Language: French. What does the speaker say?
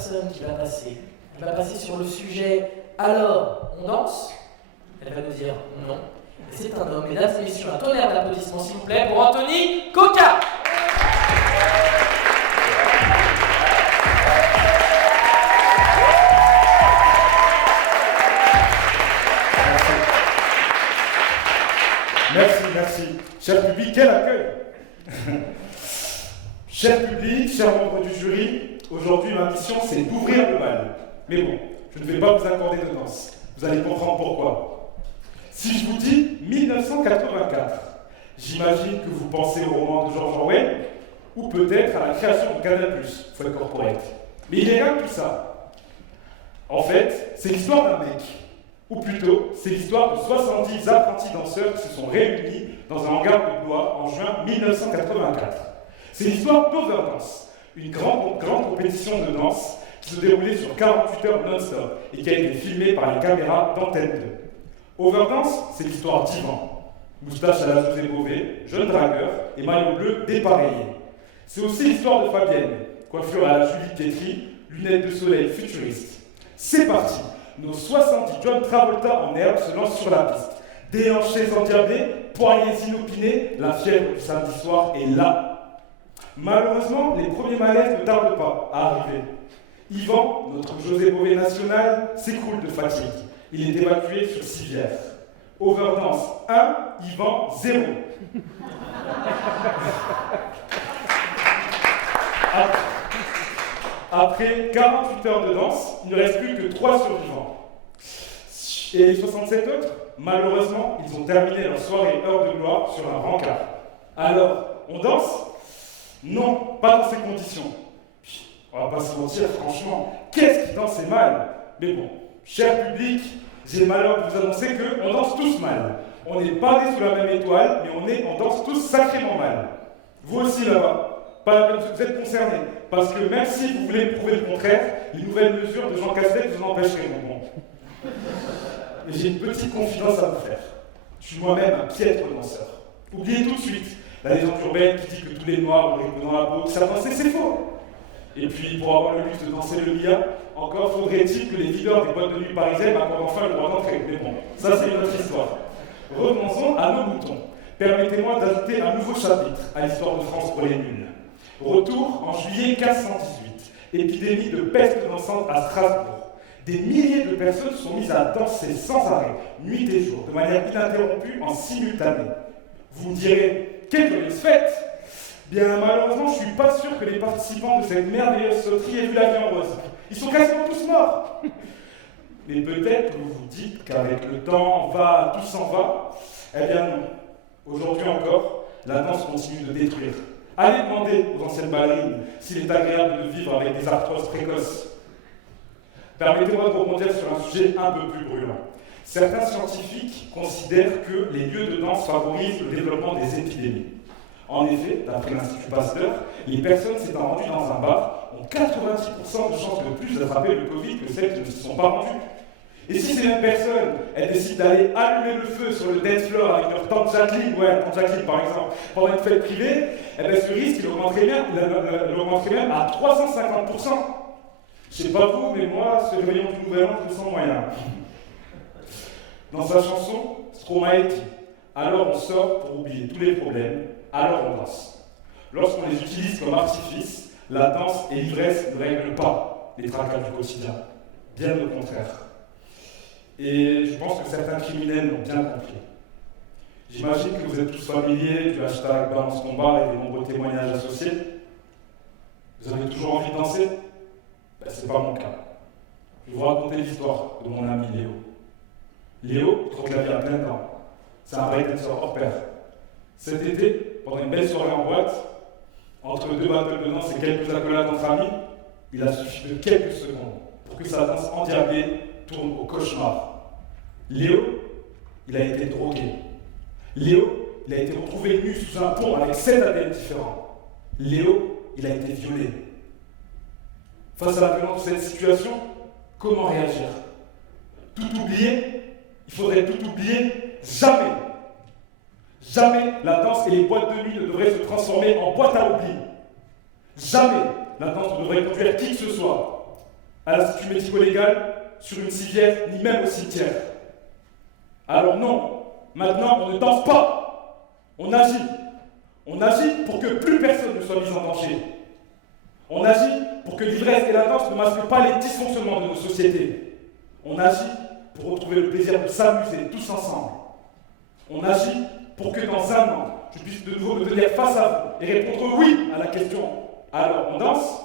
personne qui va passer. Elle va passer sur le sujet « Alors, on danse ?» Elle va nous dire « Non ». Et c'est un homme. Mesdames et messieurs, un tonnerre d'applaudissements s'il vous plaît pour Anthony Coca. Merci. Cher public, quel accueil. Cher public, chers membres du jury, aujourd'hui ma mission c'est d'ouvrir le bal. Mais bon, je ne vais pas vous accorder de danse. Vous allez comprendre pourquoi. Si je vous dis 1984, j'imagine que vous pensez au roman de George Orwell, ou peut-être à la création de Canal+, faut être corporate. Mais il est rien que tout ça. En fait, c'est l'histoire d'un mec. Ou plutôt, c'est l'histoire de 70 apprentis danseurs qui se sont réunis dans un hangar de Blois en juin 1984. C'est l'histoire d'Overdance, une grande compétition de danse qui se déroulait sur 48 heures non-stop et qui a été filmée par les caméras d'Antenne 2. Overdance, c'est l'histoire d'Yvan, moustache à la José Bové, jeune dragueur et maillot bleu dépareillé. C'est aussi l'histoire de Fabienne, coiffure à la Julie Pietri, lunettes de soleil futuristes. C'est parti! Nos 70 John Travolta en herbe se lancent sur la piste. Déhanchés endiablés, poignets inopinés, la fièvre du samedi soir est là. Malheureusement, les premiers malaises ne tardent pas à arriver. Yvan, notre José Bové national, s'écroule de fatigue. Il est évacué sur civière. Overdance 1, Yvan 0. Après 48 heures de danse, il ne reste plus que 3 survivants. Et les 67 autres, malheureusement, ils ont terminé leur soirée heure de gloire sur un rencard. Alors, on danse? Non, pas dans ces conditions. Puis, on va pas se mentir, franchement, qu'est-ce qui dansait mal? Mais bon, cher public, j'ai le malheur de vous annoncer qu'on danse tous mal. On n'est pas nés sous la même étoile, mais on danse tous sacrément mal. Vous aussi là-bas. Pas la peine, vous êtes concernés. Parce que même si vous voulez prouver le contraire, les nouvelles mesures de Jean Castex vous en empêcherez, mon bon. Mais j'ai une petite confidence à vous faire. Je suis moi-même un piètre danseur. Oubliez tout de suite la légende urbaine qui dit que tous les noirs ont les cheveux dans la peau, ça pensait, c'est faux. Et puis, pour avoir le luxe de danser le Mia, encore faudrait-il que les leaders des boîtes de nuit parisiennes accordent enfin le droit d'entrée. Mais bon, ça c'est une autre histoire. Revenons-en à nos moutons. Permettez-moi d'ajouter un nouveau chapitre à l'histoire de France pour les nuls. Retour en juillet 1518, épidémie de peste dansante à Strasbourg. Des milliers de personnes sont mises à danser sans arrêt, nuit et jour, de manière ininterrompue, en simultané. Vous me direz, quelle joyeuse fête! Bien, malheureusement, je ne suis pas sûr que les participants de cette merveilleuse sauterie aient vu la vie en rose. Ils sont quasiment tous morts! Mais peut-être que vous vous dites qu'avec le temps, tout s'en va. Eh bien non. Aujourd'hui encore, la danse continue de détruire. Allez demander aux anciennes ballerines s'il est agréable de vivre avec des arthroses précoces. Permettez-moi de rebondir sur un sujet un peu plus brûlant. Certains scientifiques considèrent que les lieux de danse favorisent le développement des épidémies. En effet, d'après l'Institut Pasteur, les personnes s'étant rendues dans un bar ont 90% de chances de plus d'attraper le Covid que celles qui ne se sont pas rendues. Et si ces mêmes personnes, elles décident d'aller allumer le feu sur le dance floor avec leur tante Jacqueline, tante Jacqueline par exemple, pendant une fête privée, eh bien ce risque, il augmenterait même à 350%. Je sais pas vous, mais moi, ce réveillon du Nouvel An, je me sens moyen. Dans sa chanson, Stromae dit « Alors on sort pour oublier tous les problèmes, alors on danse. » Lorsqu'on les utilise comme artifice, la danse et l'ivresse ne règlent pas les tracas du quotidien. Bien au contraire. Et je pense que certains criminels l'ont bien compris. J'imagine que vous êtes tous familiers du hashtag Balance Combat et des nombreux témoignages associés. Vous avez toujours envie de danser? C'est pas mon cas. Je vais vous raconter l'histoire de mon ami Léo. Léo troque la vie à plein temps. C'est un breakdancer hors pair. Cet été, pendant une belle soirée en boîte, entre deux battles de danse et quelques accolades entre amis, il a suffi de quelques secondes pour que sa danse endiablée tourne au cauchemar. Léo, il a été drogué. Léo, il a été retrouvé nu sous un pont avec 7 adeptes différents. Léo, il a été violé. Face à la violence de cette situation, comment réagir? Tout oublier? Il faudrait tout oublier? Jamais! Jamais la danse et les boîtes de nuit ne devraient se transformer en boîte à oubli. Jamais la danse ne devrait conduire qui que ce soit à l'institut médico-légal, sur une civière, ni même au cimetière. Alors non, maintenant on ne danse pas, on agit. On agit pour que plus personne ne soit mis en danger. On agit pour que l'ivresse et la danse ne masquent pas les dysfonctionnements de nos sociétés. On agit pour retrouver le plaisir de s'amuser tous ensemble. On agit pour que dans un an, je puisse de nouveau me tenir face à vous et répondre oui à la question « Alors on danse ?»